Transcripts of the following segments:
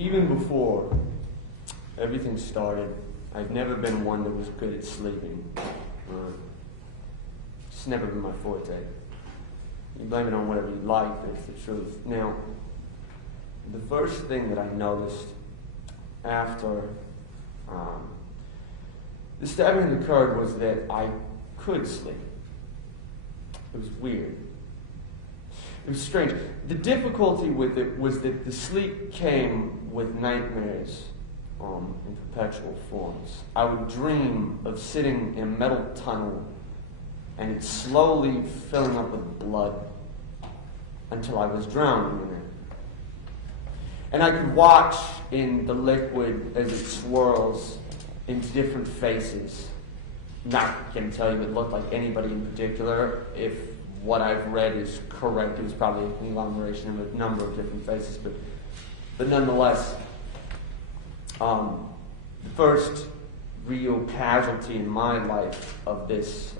even before everything started, I've never been one that was good at sleeping. It's never been my forte. You blame it on whatever you like, but it's the truth. Now, the first thing that I noticed after the stabbing occurred was that I could sleep. It was weird. It was strange. The difficulty with it was that the sleep came with nightmares in perpetual forms. I would dream of sitting in a metal tunnel and it slowly filling up with blood until I was drowning in it. And I could watch in the liquid as it swirls into different faces. Not going to tell you it looked like anybody in particular. If what I've read is correct, it was probably a conglomeration of a number of different faces, but nonetheless, the first real casualty in my life of this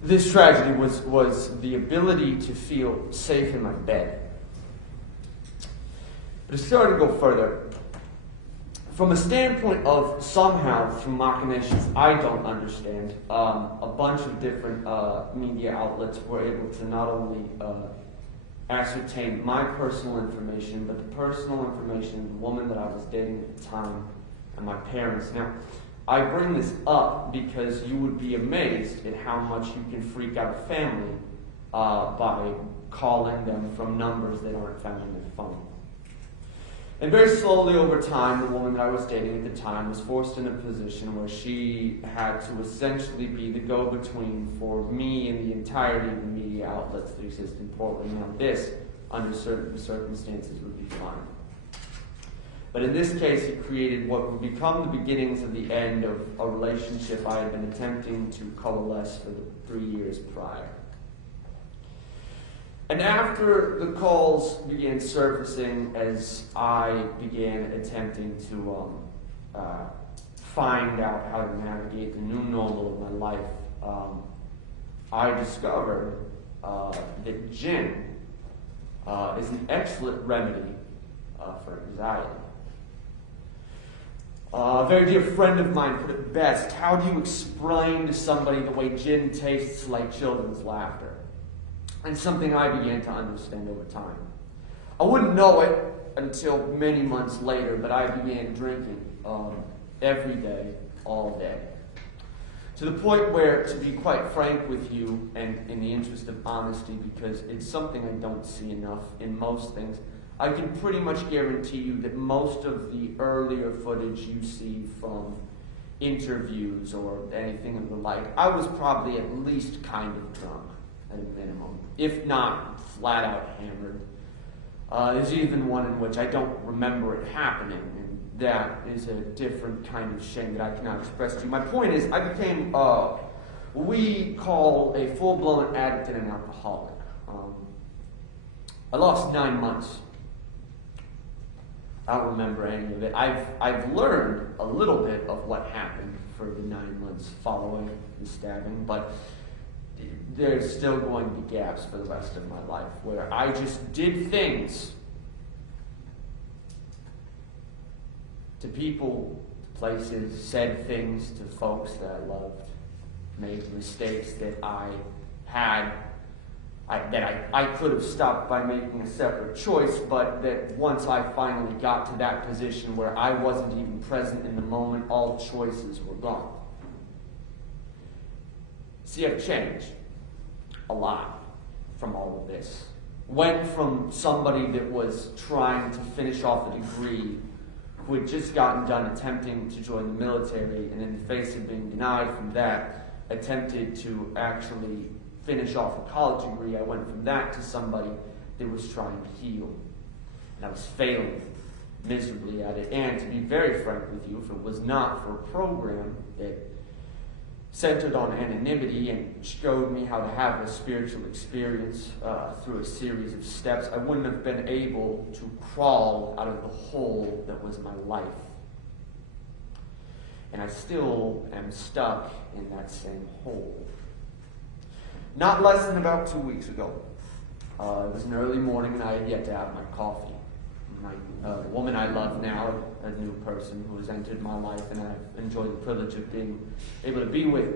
this tragedy was the ability to feel safe in my bed. But it started to go further. From a standpoint of somehow, through machinations I don't understand, a bunch of different media outlets were able to not only ascertain my personal information, but the personal information of the woman that I was dating at the time and my parents. Now, I bring this up because you would be amazed at how much you can freak out a family by calling them from numbers that aren't found in their phone. And very slowly over time, the woman that I was dating at the time was forced in a position where she had to essentially be the go-between for me and the entirety of the media outlets that exist in Portland. Now this, under certain circumstances, would be fine. But in this case, it created what would become the beginnings of the end of a relationship I had been attempting to coalesce for the 3 years prior. And after the calls began surfacing as I began attempting to find out how to navigate the new normal of my life, I discovered that gin is an excellent remedy for anxiety. A very dear friend of mine put it best: how do you explain to somebody the way gin tastes like children's laughter? And something I began to understand over time. I wouldn't know it until many months later, but I began drinking every day, all day. To the point where, to be quite frank with you, and in the interest of honesty, because it's something I don't see enough in most things, I can pretty much guarantee you that most of the earlier footage you see from interviews or anything of the like, I was probably at least kind of drunk. At a minimum, if not flat out hammered. There's even one in which I don't remember it happening, and that is a different kind of shame that I cannot express to you. My point is, I became what we call a full-blown addict and an alcoholic. I lost 9 months. I don't remember any of it. I've learned a little bit of what happened for the 9 months following the stabbing, but there's still going to be gaps for the rest of my life where I just did things to people, to places, said things to folks that I loved, made mistakes that I could have stopped by making a separate choice, but that once I finally got to that position where I wasn't even present in the moment, all choices were gone. See, I've changed a lot from all of this. Went from somebody that was trying to finish off a degree, who had just gotten done attempting to join the military, and in the face of being denied from that, attempted to actually finish off a college degree. I went from that to somebody that was trying to heal. And I was failing miserably at it. And to be very frank with you, if it was not for a program that centered on anonymity and showed me how to have a spiritual experience through a series of steps, I wouldn't have been able to crawl out of the hole that was my life. And I still am stuck in that same hole. Not less than about 2 weeks ago, it was an early morning and I had yet to have my coffee. And I the woman I love now, a new person who has entered my life and I've enjoyed the privilege of being able to be with,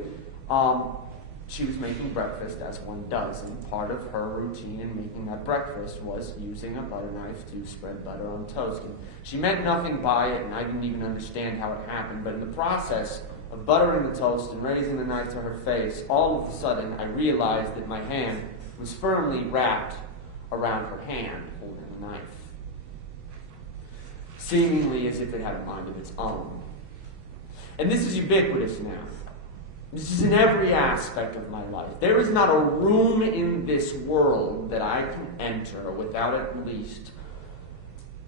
she was making breakfast as one does, and part of her routine in making that breakfast was using a butter knife to spread butter on toast. And she meant nothing by it, and I didn't even understand how it happened, but in the process of buttering the toast and raising the knife to her face, all of a sudden I realized that my hand was firmly wrapped around her hand holding the knife, seemingly as if it had a mind of its own. And this is ubiquitous now. This is in every aspect of my life. There is not a room in this world that I can enter without at least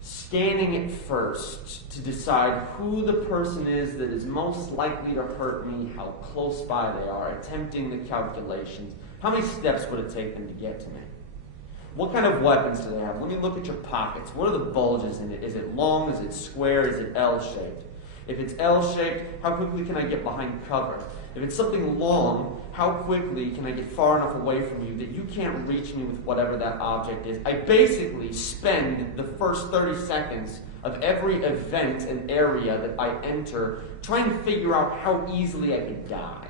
scanning it first to decide who the person is that is most likely to hurt me, how close by they are, attempting the calculations. How many steps would it take them to get to me? What kind of weapons do they have? Let me look at your pockets. What are the bulges in it? Is it long? Is it square? Is it L-shaped? If it's L-shaped, how quickly can I get behind cover? If it's something long, how quickly can I get far enough away from you that you can't reach me with whatever that object is? I basically spend the first 30 seconds of every event and area that I enter trying to figure out how easily I could die.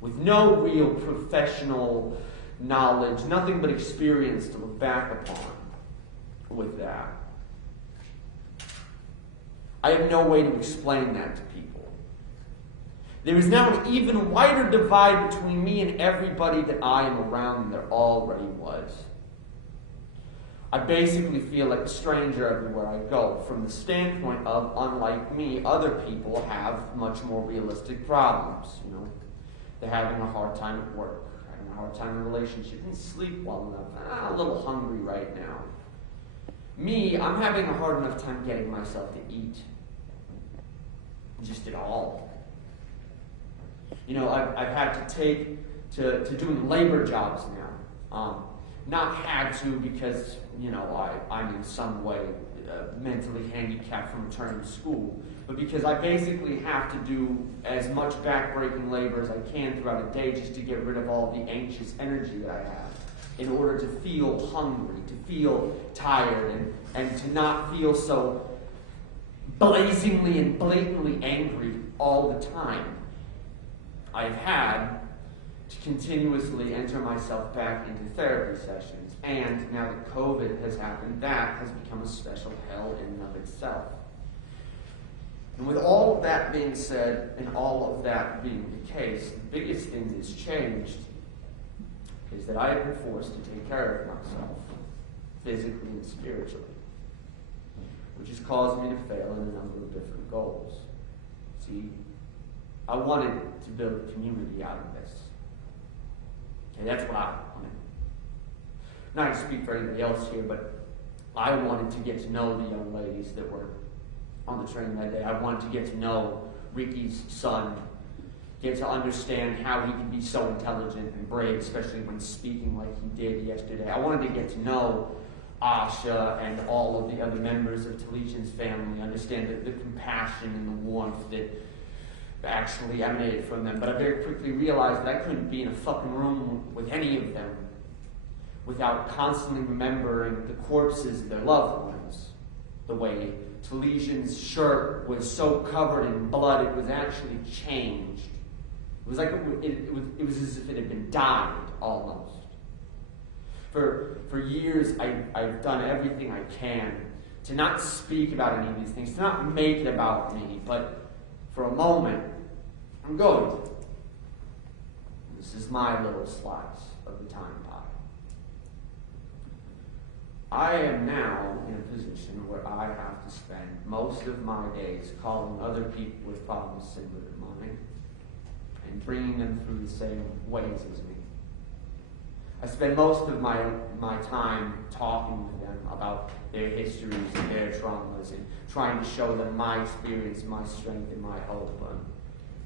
With no real professional knowledge, nothing but experience to look back upon with that. I have no way to explain that to people. There is now an even wider divide between me and everybody that I am around than there already was. I basically feel like a stranger everywhere I go, from the standpoint of, unlike me, other people have much more realistic problems. They're having a hard time at work, having a hard time in a relationship, didn't sleep well enough, a little hungry right now. Me, I'm having a hard enough time getting myself to eat. Just at all. I've had to take to doing labor jobs now. Not had to because, I'm in some way mentally handicapped from returning to school, but because I basically have to do as much back-breaking labor as I can throughout a day just to get rid of all the anxious energy that I have in order to feel hungry, to feel tired, and to not feel so blazingly and blatantly angry all the time. I've had to continuously enter myself back into therapy sessions, and now that COVID has happened, that has become a special hell in and of itself. And with all of that being said, and all of that being the case, the biggest thing that's changed is that I have been forced to take care of myself, physically and spiritually, which has caused me to fail in a number of different goals. See, I wanted to build a community out of this. Okay, that's what I wanted. Not to speak for anybody else here, but I wanted to get to know the young ladies that were on the train that day. I wanted to get to know Ricky's son, get to understand how he can be so intelligent and brave, especially when speaking like he did yesterday. I wanted to get to know Asha and all of the other members of Talishan's family, understand the compassion and the warmth that actually emanated from them. But I very quickly realized that I couldn't be in a fucking room with any of them without constantly remembering the corpses of their loved ones. The way Talishan's shirt was so covered in blood, it was actually changed. It was like it was as if it had been dyed almost. For years, I've done everything I can to not speak about any of these things, to not make it about me, but for a moment, I'm going to. This is my little slice of the time pie. I am now in a position where I have to spend most of my days calling other people with problems similar to mine and bringing them through the same ways as me. I spend most of my time talking with them about their histories and their traumas and trying to show them my experience, my strength, and my hope.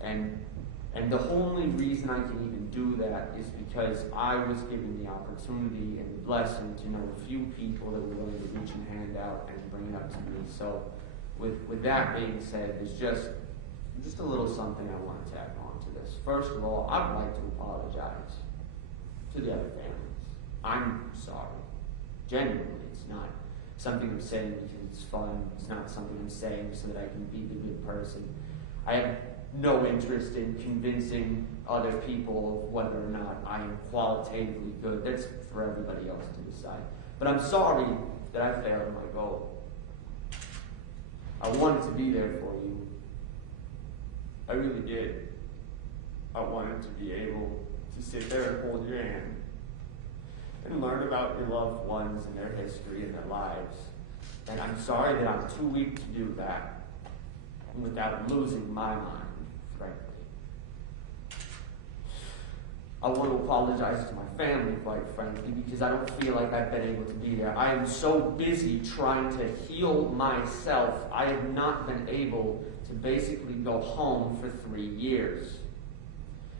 And the only reason I can even do that is because I was given the opportunity and the blessing to know a few people that were willing to reach a hand out and bring it up to me. So with that being said, there's just a little something I want to tack on to this. First of all, I would like to apologize to the other families. I'm sorry. Genuinely, it's not something I'm saying because it's fun. It's not something I'm saying so that I can be the good person. I have no interest in convincing other people of whether or not I am qualitatively good. That's for everybody else to decide. But I'm sorry that I failed my goal. I wanted to be there for you. I really did. I wanted to be able to sit there and hold your hand and learn about your loved ones and their history and their lives. And I'm sorry that I'm too weak to do that without losing my mind, frankly. I want to apologize to my family, quite frankly, because I don't feel like I've been able to be there. I am so busy trying to heal myself, I have not been able to basically go home for 3 years.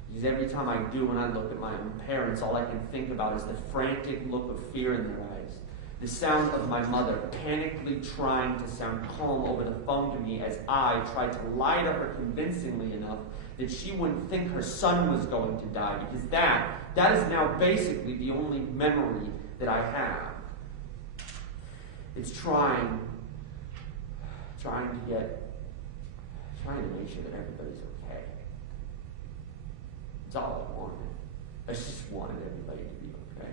Because every time I do, when I look at my own parents, all I can think about is the frantic look of fear in their eyes. The sound of my mother panically trying to sound calm over the phone to me as I tried to lie to her convincingly enough that she wouldn't think her son was going to die, because that is now basically the only memory that I have. It's trying to make sure that everybody's okay. That's all I wanted. I just wanted everybody to be okay.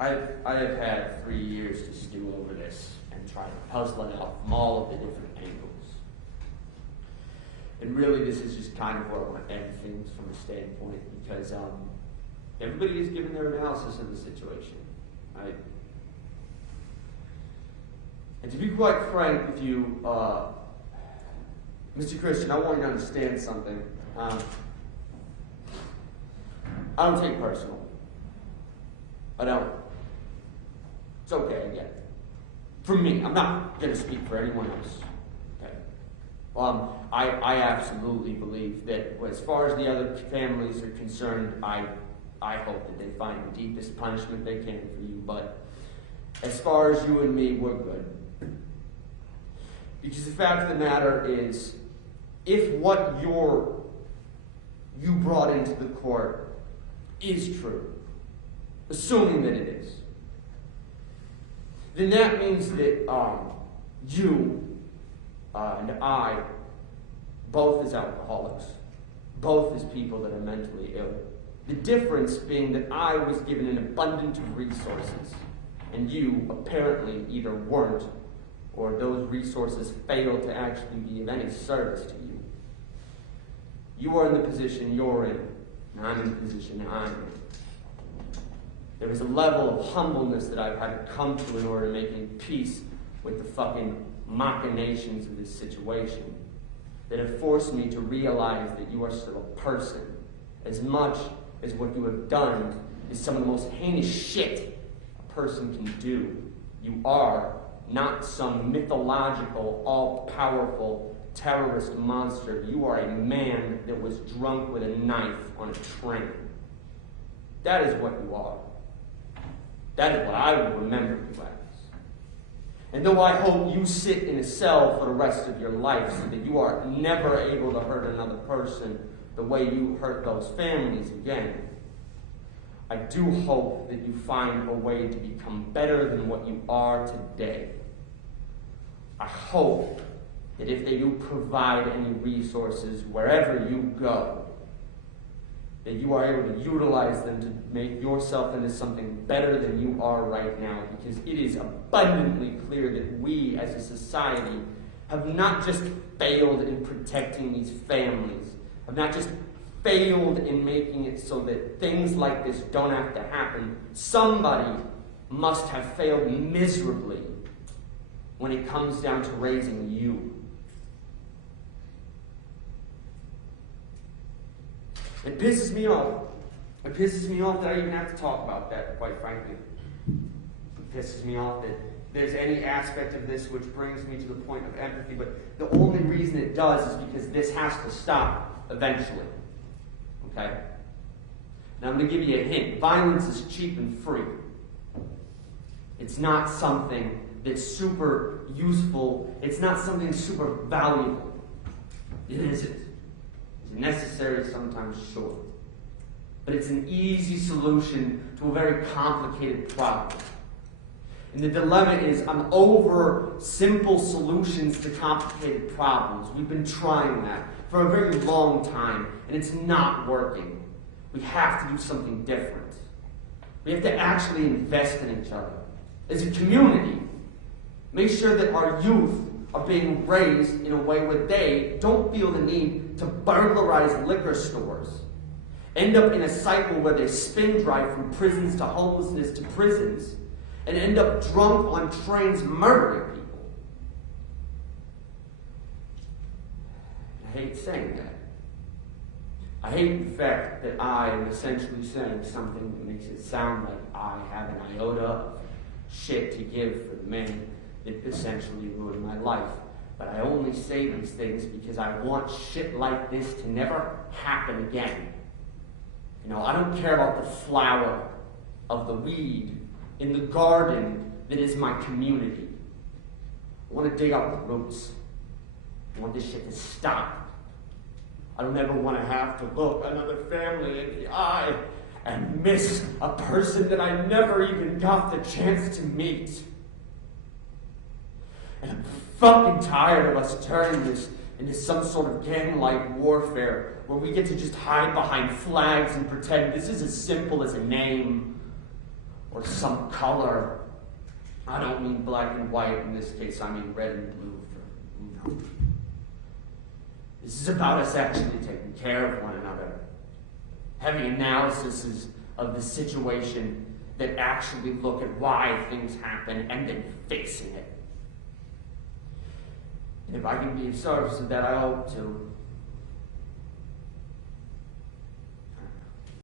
I have had 3 years to stew over this and try to puzzle it out from all of the different angles. And really, this is just kind of where I want to end things from a standpoint, because everybody has given their analysis of the situation, right? And to be quite frank with you, Mr. Christian, I want you to understand something. I don't take it personal. I don't. It's okay, I get it. For me, I'm not going to speak for anyone else. Okay. I absolutely believe that as far as the other families are concerned, I hope that they find the deepest punishment they can for you. But as far as you and me, we're good. Because the fact of the matter is, if what you brought into the court is true, assuming that it is, then that means that you and I, both as alcoholics, both as people that are mentally ill, the difference being that I was given an abundance of resources, and you apparently either weren't, or those resources failed to actually be of any service to you. You are in the position you're in, and I'm in the position I'm in. There is a level of humbleness that I've had to come to in order to make peace with the fucking machinations of this situation that have forced me to realize that you are still a person, as much as what you have done is some of the most heinous shit a person can do. You are not some mythological, all-powerful terrorist monster. You are a man that was drunk with a knife on a train. That is what you are. That is what I will remember you as. And though I hope you sit in a cell for the rest of your life so that you are never able to hurt another person the way you hurt those families again, I do hope that you find a way to become better than what you are today. I hope that if they do provide any resources wherever you go, that you are able to utilize them to make yourself into something better than you are right now, because it is abundantly clear that we as a society have not just failed in protecting these families, have not just failed in making it so that things like this don't have to happen. Somebody must have failed miserably when it comes down to raising you. It pisses me off. It pisses me off that I even have to talk about that, quite frankly. It pisses me off that there's any aspect of this which brings me to the point of empathy, but the only reason it does is because this has to stop eventually. Okay? Now I'm going to give you a hint. Violence is cheap and free. It's not something that's super useful. It's not something super valuable. It isn't. It's necessary, sometimes sure. But it's an easy solution to a very complicated problem. And the dilemma is, I'm over simple solutions to complicated problems. We've been trying that for a very long time, and it's not working. We have to do something different. We have to actually invest in each other. As a community, make sure that our youth are being raised in a way where they don't feel the need to burglarize liquor stores, end up in a cycle where they spin drive from prisons to homelessness to prisons, and end up drunk on trains murdering people. I hate saying that. I hate the fact that I am essentially saying something that makes it sound like I have an iota of shit to give for the man that essentially ruined my life. But I only say these things because I want shit like this to never happen again. You know, I don't care about the flower of the weed in the garden that is my community. I want to dig out the roots. I want this shit to stop. I don't ever want to have to look another family in the eye and miss a person that I never even got the chance to meet. And I'm fucking tired of us turning this into some sort of gang-like warfare where we get to just hide behind flags and pretend this is as simple as a name or some color. I don't mean black and white in this case, I mean red and blue. This is about us actually taking care of one another, having analyses of the situation that actually look at why things happen and then fixing it. And if I can be of service to that, I hope to.